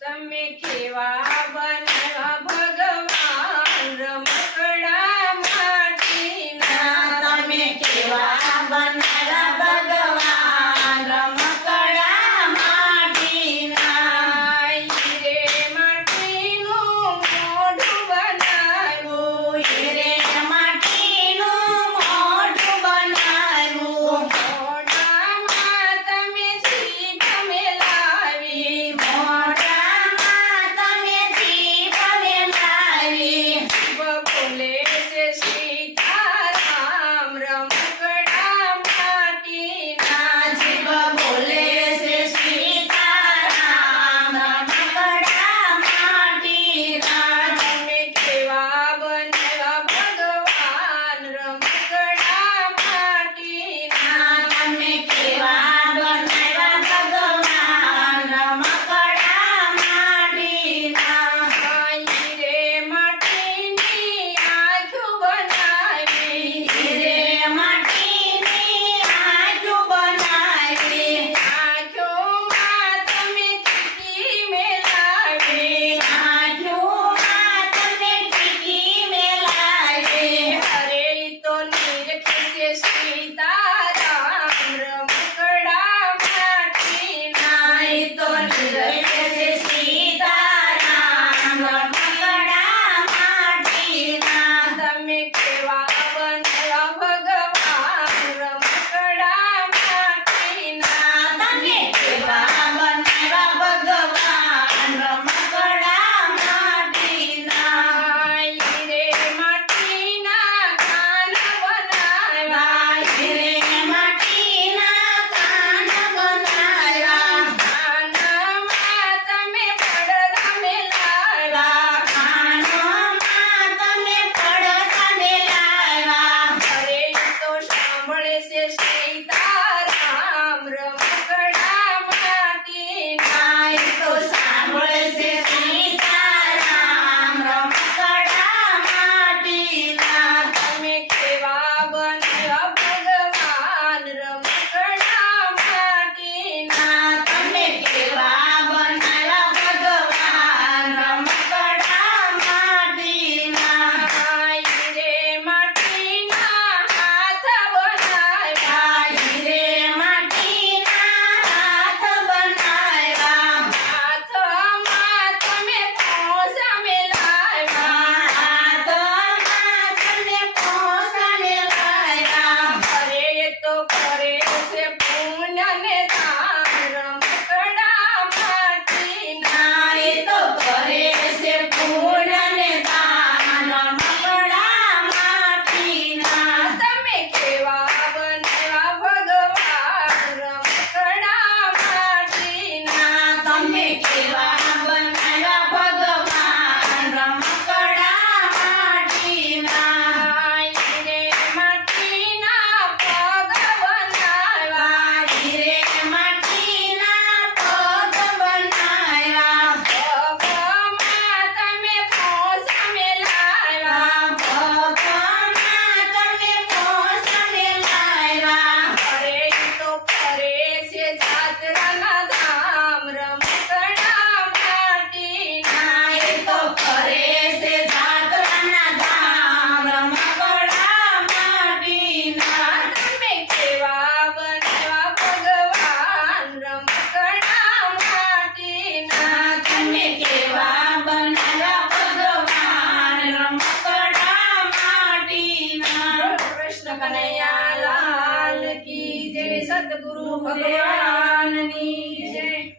તમે કેવા બનાવ્યા ભગવાન રમકડા માટીના તમે કેવા બનાવ્યા ભગવાન રમકડા માટીના હીરે માટીનું મોઢું બનાવ્યું હીરે માટીનું મોઢું બનાવ્યું મોઢામાં તમે જીભ મેલાવી મોઢામાં તમે જીભ મેલાવી બોલે છે સીતારામ રમકડા માટીના જીભ બોલે છે સીતારામ રમકડા માટીના તમે કેવા બનાવ્યા ભગવાન રમકડા માટીના તમે કેવા બનાવ્યા ભગવાન રમકડા માટીના હીરે માટીની આંખો બનાવી હીરે માટીની આંખો બનાવી આંખોમાં તમે ટીકી મેલાવી આંખોમાં તમે ટીકી મેલાવી અરે તો નિરખે છે સીતારામ રમકડા માટીના નાઈ તો નિરખે છે સીતારામ રમકડા માટીના તમે કેવા બનાવ્યા ભગવાન રમકડા માટીના તમે કેવા બનાવ્યા ભગવાન રમકડા માટીના હીરે માટીના કાન બનાવ્યા હીરે માટીના કાન બનાવ્યા કાનમાં તમે પડદા મેલાવ્યા કાનોમાં તમે પડદા મેલાવ્યા અરે તો સાંભળે છે સીતારામ રમકડા માટીના નાઈ તો સાંભળે છે સીતારામ રમકડા માટીના તમે કેવા બનાવ્યા ભગવાન રમકડા માટીના તમે કેવા બનાવ્યા ભગવાન રમકડા માટીના હીરે માટીના હાથ બનાવ્યા હીરે માટીના હાથ બનાવ્યા હાથમાં તમે પોસા મેલાવ્યા હાથમાં તમે પોસા મેલાવ્યા અરે તો કરે છે પુણ્ય ને દાન રમકડા માટીના નાઈ તો કરે છે પૂર્ણ ને દાન રમકડા માટીના તમે કેવા બનાવ્યા ભગવાન રમકડા માટીના તમે કેવા બનાવ્યા ભગવાન રમકડા માટીના હીરે માટીના પગ બનાવ્યા હીરે માટીના પગ બનાવ્યા પગમાં તમે પોસા મેલાવ્યા પગમાં તમે પોસા મેલાવ્યા અરે તો ફરે છે જાત્રાના ધામ રમકડા માટીના નાઈ તો કરે છે જાત્રાના ધામ રમકડા માટીના તમે કેવા બનાવ્યા ભગવાન રમકડા માટીના તમે કેવા બનાવ્યા ભગવાન રમકડા માટીના કૃષ્ણ કનૈયા લાલ કી જય સદગુરુ ભગવાનની જય